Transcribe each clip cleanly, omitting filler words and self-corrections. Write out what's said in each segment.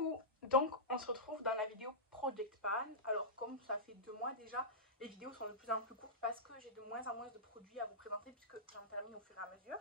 Coucou, donc on se retrouve dans la vidéo Project Pan. Alors comme ça fait 2 mois déjà, les vidéos sont de plus en plus courtes parce que j'ai de moins en moins de produits à vous présenter puisque j'en termine au fur et à mesure.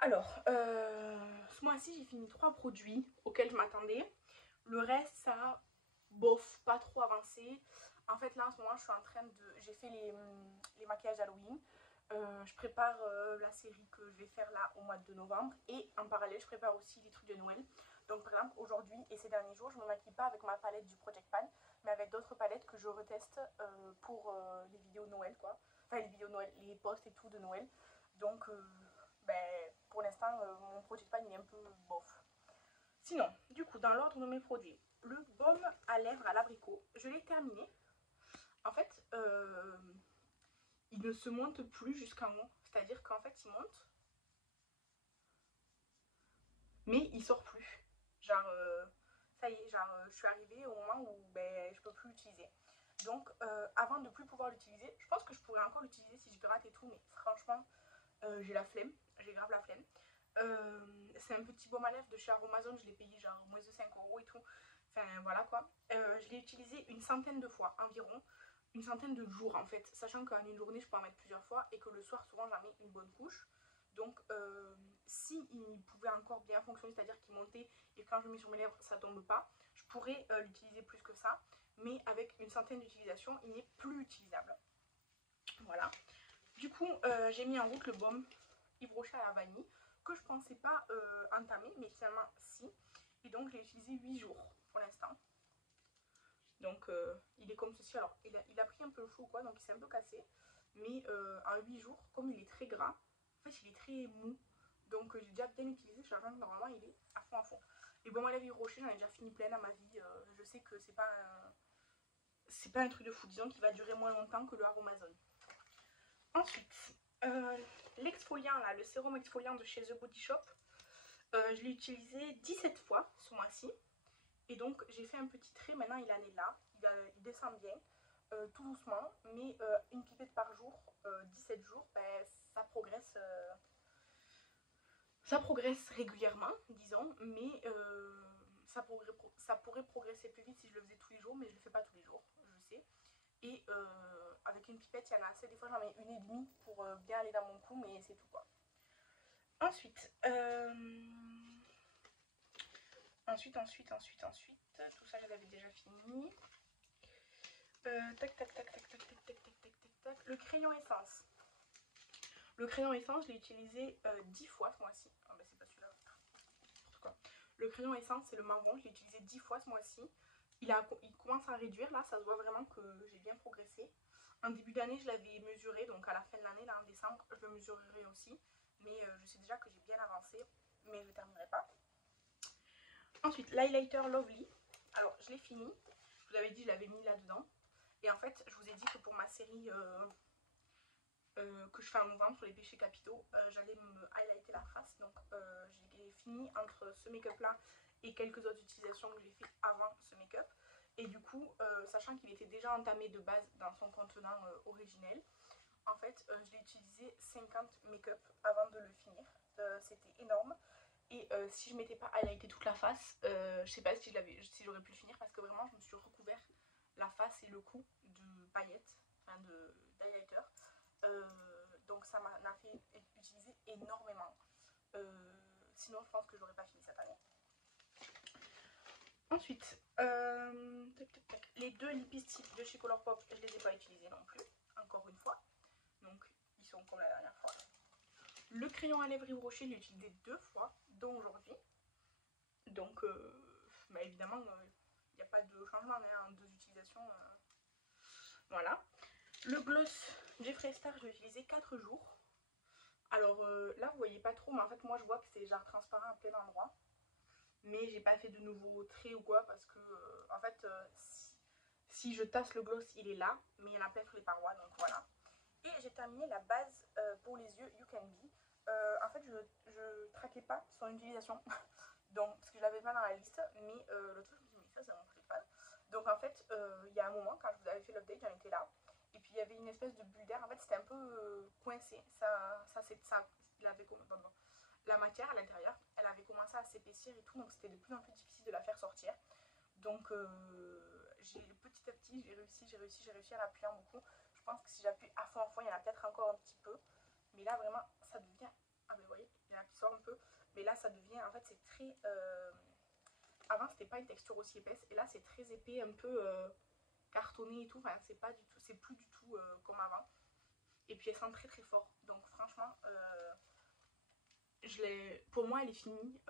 Alors, ce mois-ci j'ai fini 3 produits auxquels je m'attendais. Le reste ça, bof, pas trop avancé. En fait là en ce moment je suis en train de... J'ai fait les maquillages Halloween. Je prépare la série que je vais faire là au mois de novembre et en parallèle je prépare aussi les trucs de Noël. Donc par exemple aujourd'hui et ces derniers jours je ne me maquille pas avec ma palette du Project Pan mais avec d'autres palettes que je reteste pour les vidéos Noël quoi. Enfin les vidéos Noël, les posts et tout de Noël. Donc pour l'instant mon Project Pan il est un peu bof. Sinon du coup dans l'ordre de mes produits, le baume à lèvres à l'abricot, je l'ai terminé. En fait il ne se monte plus jusqu'en haut. C'est-à-dire qu'en fait, il monte, mais il sort plus. Genre, ça y est, genre, je suis arrivée au moment où je peux plus l'utiliser. Donc, avant de plus pouvoir l'utiliser, je pense que je pourrais encore l'utiliser si je gratte et tout, mais franchement, j'ai la flemme. J'ai grave la flemme. C'est un petit baume à lèvres de chez Aromazone, je l'ai payé genre moins de 5 € et tout. Enfin, voilà quoi. Je l'ai utilisé une centaine de fois environ. Une centaine de jours en fait, sachant qu'en une journée je peux en mettre plusieurs fois et que le soir souvent j'en mets une bonne couche. Donc si il pouvait encore bien fonctionner, c'est à dire qu'il montait et quand je le mets sur mes lèvres ça tombe pas, je pourrais l'utiliser plus que ça, mais avec une centaine d'utilisations il n'est plus utilisable. Voilà. Du coup j'ai mis en route le baume Yves Rocher à la vanille que je pensais pas entamer, mais finalement si, et donc je l'ai utilisé 8 jours pour l'instant. Donc il est comme ceci. Alors il a pris un peu chaud quoi, donc il s'est un peu cassé. Mais en 8 jours, comme il est très gras, en fait il est très mou. Donc j'ai déjà bien utilisé, je que normalement il est à fond à fond. Les baumes à lèvres Rocher, j'en ai déjà fini plein à ma vie. Je sais que c'est pas un truc de fou, disons qu'il va durer moins longtemps que le Aromazone. Ensuite, l'exfoliant là, le sérum exfoliant de chez The Body Shop. Je l'ai utilisé 17 fois ce mois-ci. Et donc j'ai fait un petit trait, maintenant il en est là, il descend bien, tout doucement, mais une pipette par jour, 17 jours, ça progresse régulièrement, disons, mais ça pourrait progresser plus vite si je le faisais tous les jours, mais je ne le fais pas tous les jours, je sais. Et avec une pipette, il y en a assez, des fois j'en mets une et demie pour bien aller dans mon cou, mais c'est tout quoi. Ensuite, tout ça je l'avais déjà fini. Le crayon essence. Le crayon essence, je l'ai utilisé 10 fois ce mois-ci. Ah bah c'est pas celui-là. N'importe quoi. Le crayon essence, c'est le marron, je l'ai utilisé 10 fois ce mois-ci. Il commence à réduire, là, ça se voit vraiment que j'ai bien progressé. En début d'année, je l'avais mesuré, donc à la fin de l'année, là en décembre, je le mesurerai aussi. Mais je sais déjà que j'ai bien avancé, mais je ne terminerai pas. Ensuite, l'highlighter Lovely. Alors, je l'ai fini. Je vous avais dit, je l'avais mis là-dedans. Et en fait, je vous ai dit que pour ma série que je fais en novembre sur les péchés capitaux, j'allais me highlighter la face. Donc, j'ai fini entre ce make-up là et quelques autres utilisations que j'ai fait avant ce make-up. Et du coup, sachant qu'il était déjà entamé de base dans son contenant originel, en fait, je l'ai utilisé 50 make-up avant de le finir. C'était énorme. Et si je m'étais pas highlighté toute la face, je sais pas si j'aurais pu le finir parce que vraiment je me suis recouvert la face et le cou de paillettes, enfin d'highlighter. Donc ça m'a fait utiliser énormément. Sinon je pense que j'aurais pas fini cette année. Ensuite, les deux lipsticks de chez Colourpop, je les ai pas utilisés non plus, encore une fois. Donc ils sont comme la dernière fois. Le crayon à lèvres Yves Rocher, je l'ai utilisé 2 fois, dont aujourd'hui. Donc, évidemment, il n'y a pas de changement hein, en 2 utilisations. Voilà. Le gloss Jeffree Star, je l'ai utilisé 4 jours. Alors là, vous voyez pas trop, mais en fait, moi, je vois que c'est genre transparent à plein d'endroits. Mais j'ai pas fait de nouveaux traits ou quoi, parce que, en fait, si je tasse le gloss, il est là, mais il y en a plein sur les parois, donc voilà. Et j'ai terminé la base pour les yeux You Can Be. En fait, je traquais pas son utilisation. Donc, parce que je l'avais pas dans la liste, mais le truc, je me suis dit, mais ça, c'est mon téléphone. Donc, en fait, il y a un moment, quand je vous avais fait l'update, j'en étais là. Et puis, il y avait une espèce de bulle d'air. En fait, c'était un peu coincé. la matière à l'intérieur, elle avait commencé à s'épaissir et tout, donc c'était de plus en plus difficile de la faire sortir. Donc petit à petit, j'ai réussi en appuyant beaucoup. Je pense que si j'appuie à fond, il y en a peut-être encore un petit peu. Mais là, vraiment, ça devient... Ah ben vous voyez, il y en a qui sortent un peu. Mais là, ça devient... En fait, c'est très... Avant, c'était pas une texture aussi épaisse. Et là, c'est très épais, un peu cartonné et tout. Enfin, c'est pas du tout... C'est plus du tout comme avant. Et puis, elle sent très très fort. Donc, franchement... pour moi, elle est finie.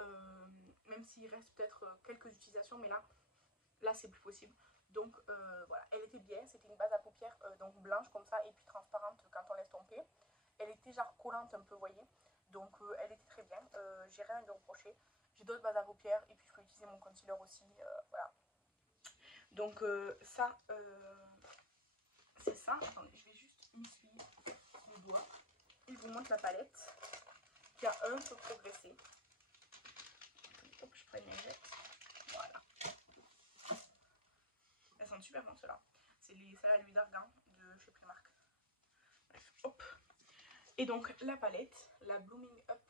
Même s'il reste peut-être quelques utilisations. Mais là c'est plus possible. Donc voilà, elle était bien, c'était une base à paupières donc blanche comme ça et puis transparente quand on laisse tomber. Elle était genre collante un peu, vous voyez. Donc elle était très bien, j'ai rien à lui reprocher. J'ai d'autres bases à paupières et puis je peux utiliser mon concealer aussi, voilà. Donc ça, c'est ça. Attendez, je vais juste m'essuyer le doigt et je vous montre la palette qui a un peu progressé. Il faut que je prenne mes jettes. Voilà. Elles sont super bonnes ceux-là. C'est celles à l'huile d'argan de chez Primark. Bref, hop. Et donc la palette, la Blooming Up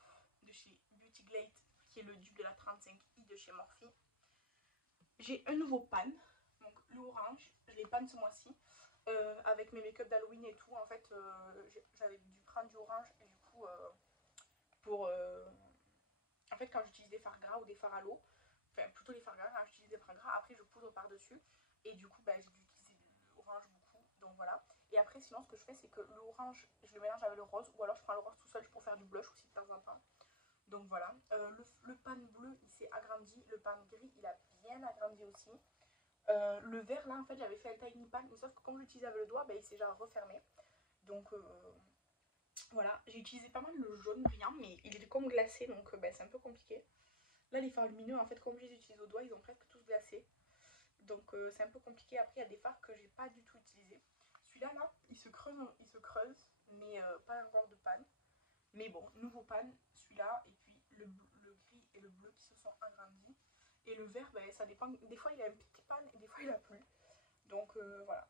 de chez Beauty Glade, qui est le dupe de la 35i de chez Morphe. J'ai un nouveau pan, donc le orange, je l'ai pan ce mois-ci. Avec mes make-up d'Halloween et tout, en fait, j'avais dû prendre du orange et du coup, en fait, quand j'utilise des fards gras ou des fards à l'eau, enfin plutôt les fards gras, quand j'utilise des fards gras, après je poudre par-dessus. Et du coup, bah, j'ai dû utiliser l'orange beaucoup, donc voilà. Et après, sinon, ce que je fais, c'est que l'orange, je le mélange avec le rose, ou alors je prends le rose tout seul pour faire du blush aussi de temps en temps. Donc voilà. Le pan bleu, il s'est agrandi. Le pan gris, il a bien agrandi aussi. Le vert, là, en fait, j'avais fait un tiny pan, mais sauf que comme je l'utilise avec le doigt, bah, il s'est genre refermé. Donc voilà. J'ai utilisé pas mal le jaune brillant, mais il est comme glacé, donc bah, c'est un peu compliqué. Là, les fards lumineux, en fait, comme je les utilise au doigt, ils ont presque tous glacé. Donc c'est un peu compliqué. Après, il y a des fards que j'ai pas du tout utilisés. Celui-là, là, il se creuse, mais pas encore de panne. Mais bon, nouveau panne, celui-là, et puis le gris et le bleu qui se sont agrandis. Et le vert, ben, ça dépend. Des fois, il a un petit panne et des fois, il a plus. Donc voilà,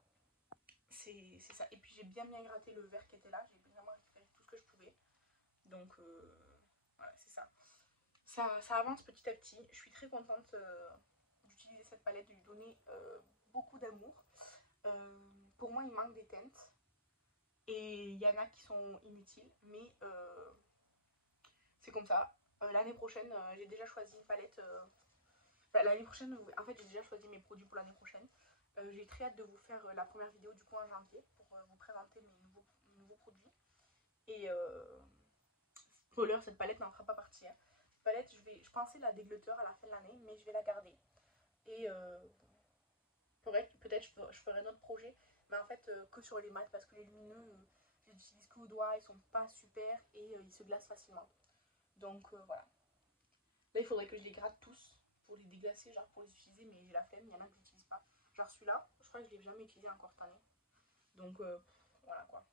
c'est ça. Et puis, j'ai bien gratté le vert qui était là. J'ai vraiment récupéré tout ce que je pouvais. Donc voilà, c'est ça. Ça avance petit à petit. Je suis très contente d'utiliser cette palette, de lui donner beaucoup d'amour. Pour moi, il manque des teintes. Et il y en a qui sont inutiles. Mais c'est comme ça. L'année prochaine, j'ai déjà choisi une palette. Enfin, l'année prochaine, en fait, j'ai déjà choisi mes produits pour l'année prochaine. J'ai très hâte de vous faire la première vidéo du coup en janvier pour vous présenter mes nouveaux produits. Et spoiler, cette palette n'en fera pas partie. Hein. Cette palette, je pensais la dégluteur à la fin de l'année, mais je vais la garder. Et peut-être je ferai un autre projet, mais en fait que sur les mat parce que les lumineux, je les utilise que au doigt, ils sont pas super et ils se glacent facilement. Donc voilà. Là, il faudrait que je les gratte tous pour les déglacer, genre pour les utiliser, mais j'ai la flemme, il y en a que j'utilise pas. Genre celui-là, je crois que je l'ai jamais utilisé encore cette année. Donc voilà quoi.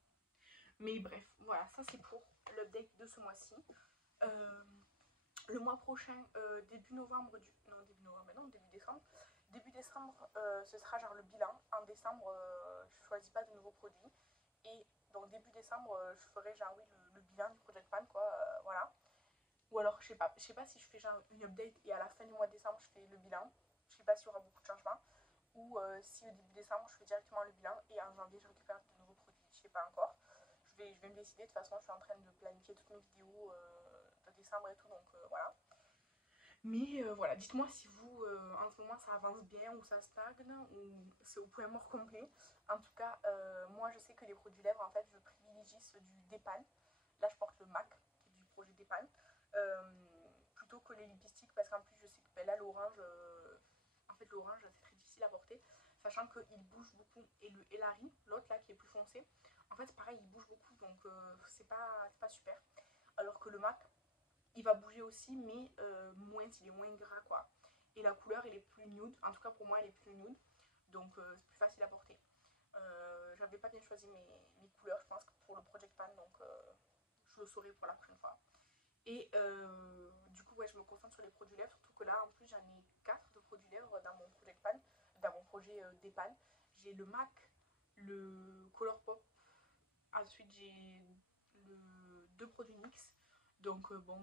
Mais bref, voilà, ça c'est pour l'update de ce mois-ci. Le mois prochain, début novembre, non début novembre, mais non, début décembre. Début décembre, ce sera genre le bilan. En décembre, je choisis pas de nouveaux produits. Et donc début décembre, je ferai genre oui le bilan du Project Pan quoi, voilà. Ou alors je sais pas si je fais genre une update et à la fin du mois de décembre je fais le bilan. Je sais pas s'il y aura beaucoup de changements. Ou si au début décembre je fais directement le bilan et en janvier je récupère de nouveaux produits. Je sais pas encore. Je vais me décider. De toute façon je suis en train de planifier toutes mes vidéos de décembre et tout, donc voilà. Mais voilà, dites-moi si vous, en ce moment, ça avance bien ou ça stagne ou c'est au point mort complet. En tout cas, moi, je sais que les produits lèvres, en fait, je privilégie ceux du Dépane. Là, je porte le MAC, qui est du projet Dépane, plutôt que les lipsticks, parce qu'en plus, je sais que ben, là, l'orange, en fait, l'orange, c'est très difficile à porter, sachant qu'il bouge beaucoup. Et le Elari, l'autre, là, qui est plus foncé, en fait, pareil, il bouge beaucoup, donc c'est pas super. Alors que le MAC, il va bouger aussi, mais moins, il est moins gras quoi. Et la couleur, elle est plus nude, en tout cas pour moi, elle est plus nude, donc c'est plus facile à porter. J'avais pas bien choisi mes couleurs, je pense, pour le Project Pan, donc je le saurai pour la prochaine fois. Et du coup, ouais, je me concentre sur les produits lèvres, surtout que là, en plus, j'en ai 4 de produits lèvres dans mon Project Pan, dans mon projet Dépane. J'ai le MAC, le Colourpop, ensuite j'ai 2 produits NYX, donc bon,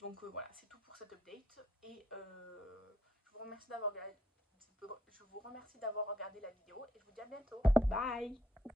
Donc voilà, c'est tout pour cette update. Et je vous remercie d'avoir regardé la vidéo et je vous dis à bientôt. Bye.